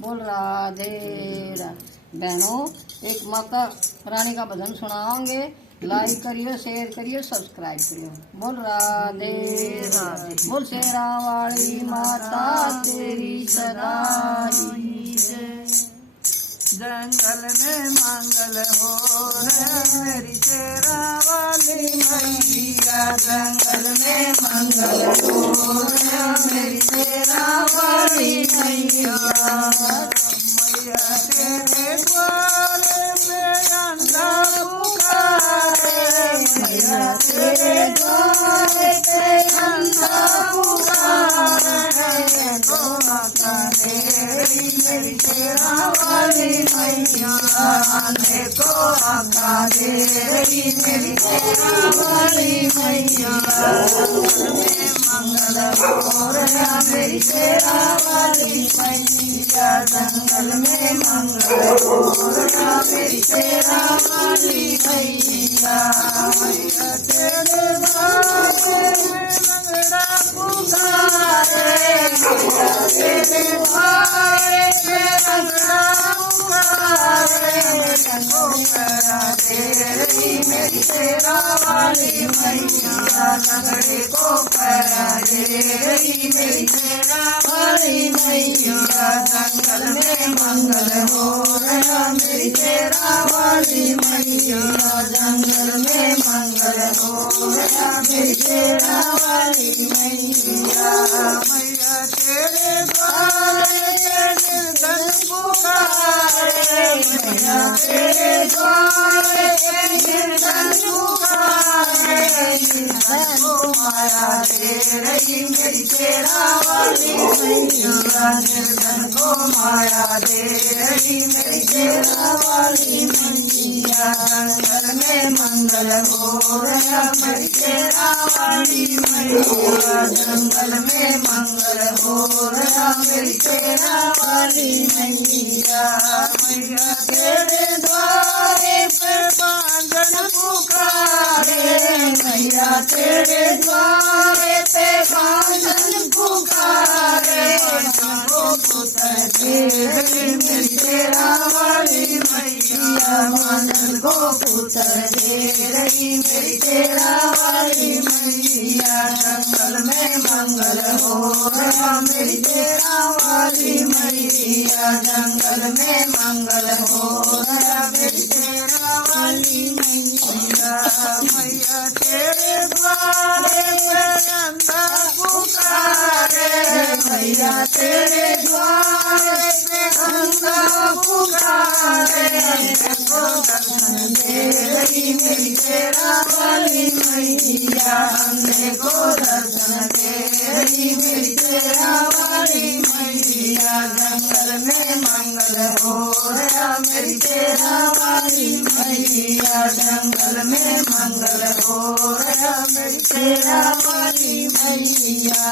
बोल राधे राधे। बहनों, एक माता रानी का भजन सुनाओगे, लाइक करियो, शेयर करियो, सब्सक्राइब करियो। बोल राधे राधे। बोल शेरा वाली माता तेरी सदा ही जय। जंगल में मंगल हो रे मेरी शेरा वाली मैया। जंगल में मंगल हो रे मेरी शेरा वाली मैया। मैया तेरे द्वारे पे अंधा पुकारे। मैया तेरे द्वारे पे अंधा पुकारे। तो माता तेरी मेरी शेरा वाली मैया। देखो आका देवी मेरी शेरा वाली मैया। मंगल हो रहा मेरी शेरा वाली मैया। जंगल में मंगल हो रहा मेरी शेरा वाली मैया। मैया तेरे द्वारे में लंगड़ा पुकारे। मैया तेरे द्वारे पे लंगड़ा तेरी मेरी शेरा वाली मैया। लंगड़े को पैरा तेरी मेरी शेरा वाली मैया। जंगल में मंगल हो रहा मेरी शेरा वाली मैया। जंगल में मंगल हो रहा मेरी शेरा वाली मैया। मैया तेरे द्वारे निर्धन पुकारे। मैया तेरे द्वारे निर्धन पुकारे। निर्धन को माया दे रही मेरी शेरा वाली मैया। निर्धन को माया दे रही मेरी शेरा वाली मैया। जंगल में मंगल हो रहा मेरी शेरा वाली मैया। जंगल में मंगल हो रहा मेरी शेरा वाली मैया। मैया तेरे द्वारे पे बांधन पुकारे। मैया तेरे द्वारे पे बांधन पुकारे। को पुत्र दे मेरी शेरा वाली मैया। बांधन को पुत्र दे रही मेरी शेरा वाली मैया। जंगल में मंगल हो रहा मेरी शेरा वाली मैया। जंगल में मंगल हो रहा मेरी शेरा वाली मैया। मैया तेरे द्वारे पे अंधा पुकारे। मैया तेरे द्वारे पे अंधा पुकारे। देखो दर्शन दे रही मेरी शेरा वाली मैया। देखो दर्शन दे रही मेरी शेरा वाली मैया। जंगल में मंगल हो रहा मेरी शेरा वाली मैया। जंगल में मंगल हो रहा मेरी शेरा वाली मैया।